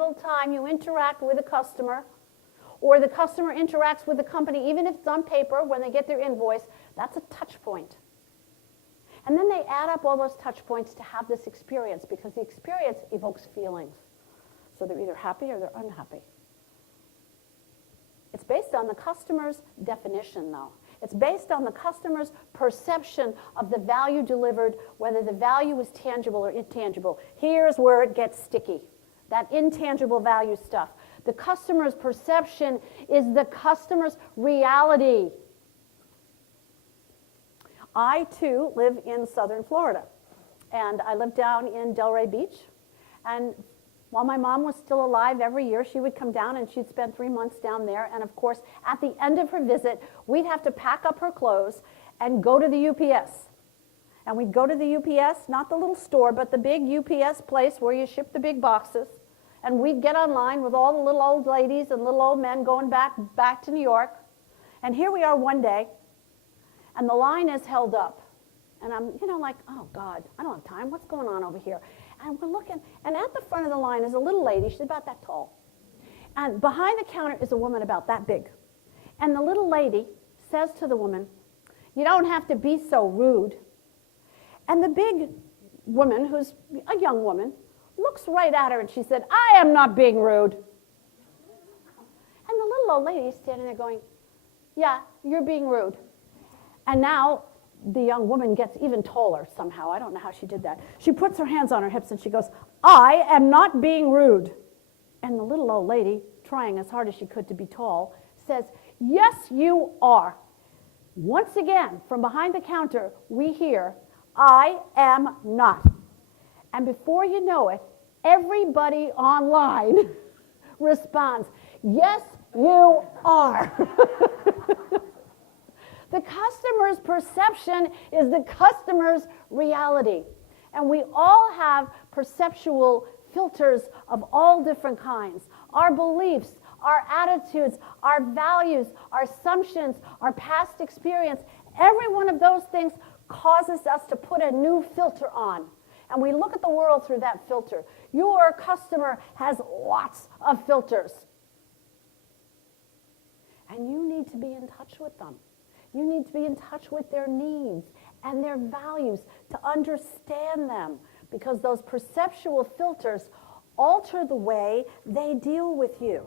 single time you interact with a customer, or the customer interacts with the company, even if it's on paper when they get their invoice, that's a touch point. And then they add up all those touch points to have this experience, because the experience evokes feelings. So they're either happy or they're unhappy. It's based on the customer's definition, though. It's based on the customer's perception of the value delivered, whether the value is tangible or intangible. Here's where it gets sticky, that intangible value stuff. The customer's perception is the customer's reality. I, too, live in southern Florida, and I live down in Delray Beach, and while my mom was still alive, every year she would come down and she'd spend 3 months down there, and of course, at the end of her visit, we'd have to pack up her clothes and go to the UPS. And we'd go to the UPS, not the little store, but the big UPS place where you ship the big boxes, and we'd get online with all the little old ladies and little old men going back to New York, and here we are one day, and the line is held up. And I'm, like, oh, God, I don't have time. What's going on over here? And we're looking, and at the front of the line is a little lady. She's about that tall. And behind the counter is a woman about that big. And the little lady says to the woman, "You don't have to be so rude." And the big woman, who's a young woman, looks right at her and she said, "I am not being rude." And the little old lady is standing there going, "Yeah, you're being rude." And now the young woman gets even taller somehow. I don't know how she did that. She puts her hands on her hips and she goes, "I am not being rude." And the little old lady, trying as hard as she could to be tall, says, "Yes, you are." Once again, from behind the counter, we hear, "I am not." And before you know it, everybody online responds, "Yes, you are." The customer's perception is the customer's reality. And we all have perceptual filters of all different kinds. Our beliefs, our attitudes, our values, our assumptions, our past experience, every one of those things causes us to put a new filter on. And we look at the world through that filter. Your customer has lots of filters. And you need to be in touch with them. You need to be in touch with their needs and their values to understand them, because those perceptual filters alter the way they deal with you.